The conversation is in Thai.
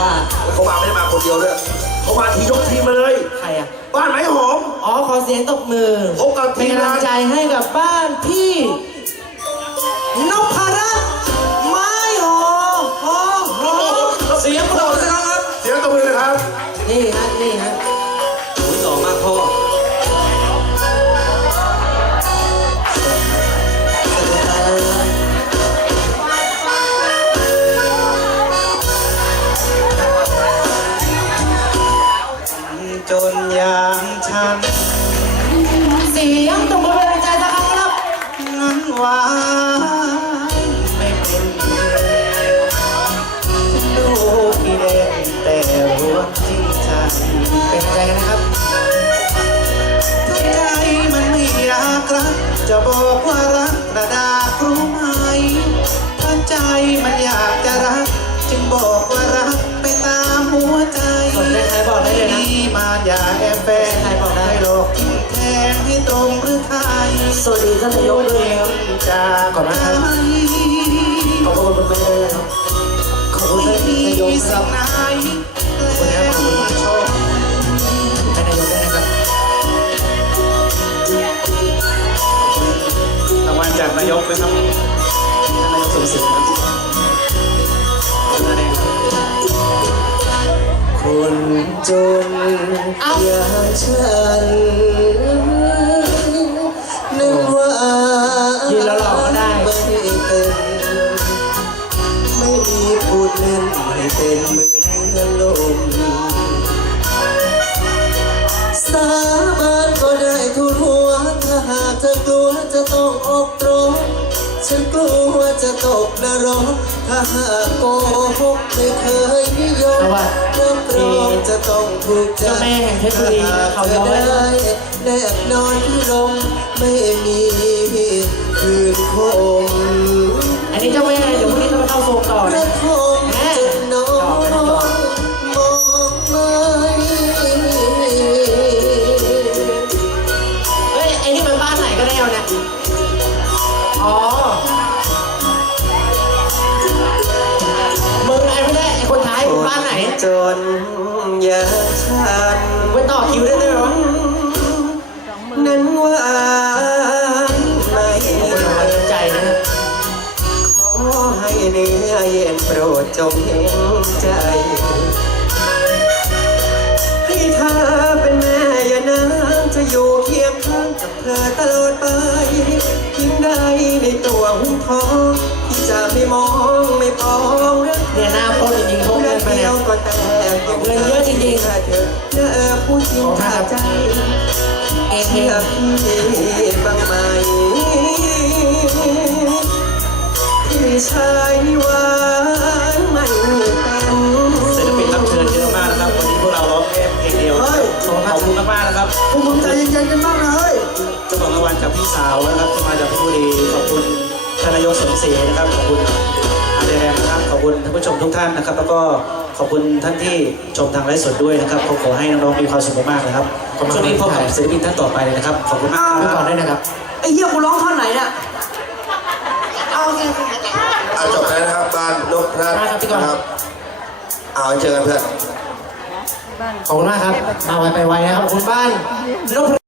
ว่าแล้วเขามาไม่ได้มาคนเดียวด้วยเขามาทียกทีมมาเลย ใครอะ บ้านไหมหอม อ๋อ ขอเสียงตบมือพบกับทีเป็นมกำงานลังใจให้กับบ้านพี่นพรัตน์ไม้หอหอหอเสียงประโดดนะครับ เสียงตบมือเลยครับ นี่ฮะนี่ฮะ จะบอกว่ารักกระดากรู้ไหมถ้าใจมันอยากจะรัก จึงบอกว่ารักไปตามหัวใจสนใจใครบอกได้เลยนะที่มาอย่าแอบแฝงใครบอกได้ให้หลอกทิ้งแทงให้ตรงหรือไทยสวัสดีท่านนายกด้วยนะครับจากก่อนนะครับขอบคุณเป็นเลยนะครับขอบคุณท่านนายกมีคสัรับายกนะครับท่านนายกสุสิทธิ์ครับคนะครับคนจนอย่างฉันนึกว่ายืนแล้วหล่อก็ได้ไม่เป็นไม่มีพูดเล่นไม่เป็นเหมือนลมสาบานก็ได้ทุกหัวถ้าหากเธอกลัวจะต้องอกตรง ฉันกลัวจะตกนรกถ้าหากโกหกไม่เคยนิยมสวัสดีรับรองจะต้องถูกใจเจ้าแม่แห่งเพชรบุรีนะเขาย้อยได้แนบนอนที่ลมไม่มีคืนคมอันนี้เจ้าแม่ จนอย่างฉันไปต่อคิวได้ด้วยเหรอนั้นหวานไม่างวัลน้ำใจนะขอให้เนื้อเย็นโปรดจงเห็นใจ ให้เธอเป็นแม่ยานางจะอยู่เคียงข้างกับเธอตลอดไปเพียงใดในตัวหุ้มทองที่จะไม่มองไม่ งินเยอะจริงๆเธอเธอผู้จริงขาดใจเองเอเชื่องพี่บ้างไหมพี่ชายหวานไม่เป็นศิลปินรับเชิญเยอะมากนะครับ วันนี้พวกเราร้องแค่เพลงเดียวขอบคุณมากๆนะครับพวกมึงใจเย็นๆกันบ้างนะเฮ้ยเจ้าของรางวัลจากพี่สาวนะครับที่มาจากเพชรบุรีขอบคุณท่านนายกสมศรีนะครับขอบคุณอาเดแรมนะครับขอบคุณท่านผู้ชมทุกท่านนะครับ แล้วก็ ขอบคุณท่านที่ชมทางไลฟ์สดด้วยนะครับขอขอให้น้องๆมีความสุขมากๆนะครับช่วงนี้พบกับศิลปินท่านต่อไปเลยนะครับ ขอบคุณมากไปคก่รัอนบด้วยนะครับไอ้เหี้ยกูร้องท่อนไหนเนี่ยเอาโอเคอะจบแล้วนะครับบ้านนกพระมาครับพี่กรณ์นะครับเอาไว้เจอกันเพื่อนขอบคุณมากครับมาไวไปไวนะครับขอบคุณบ้านนพ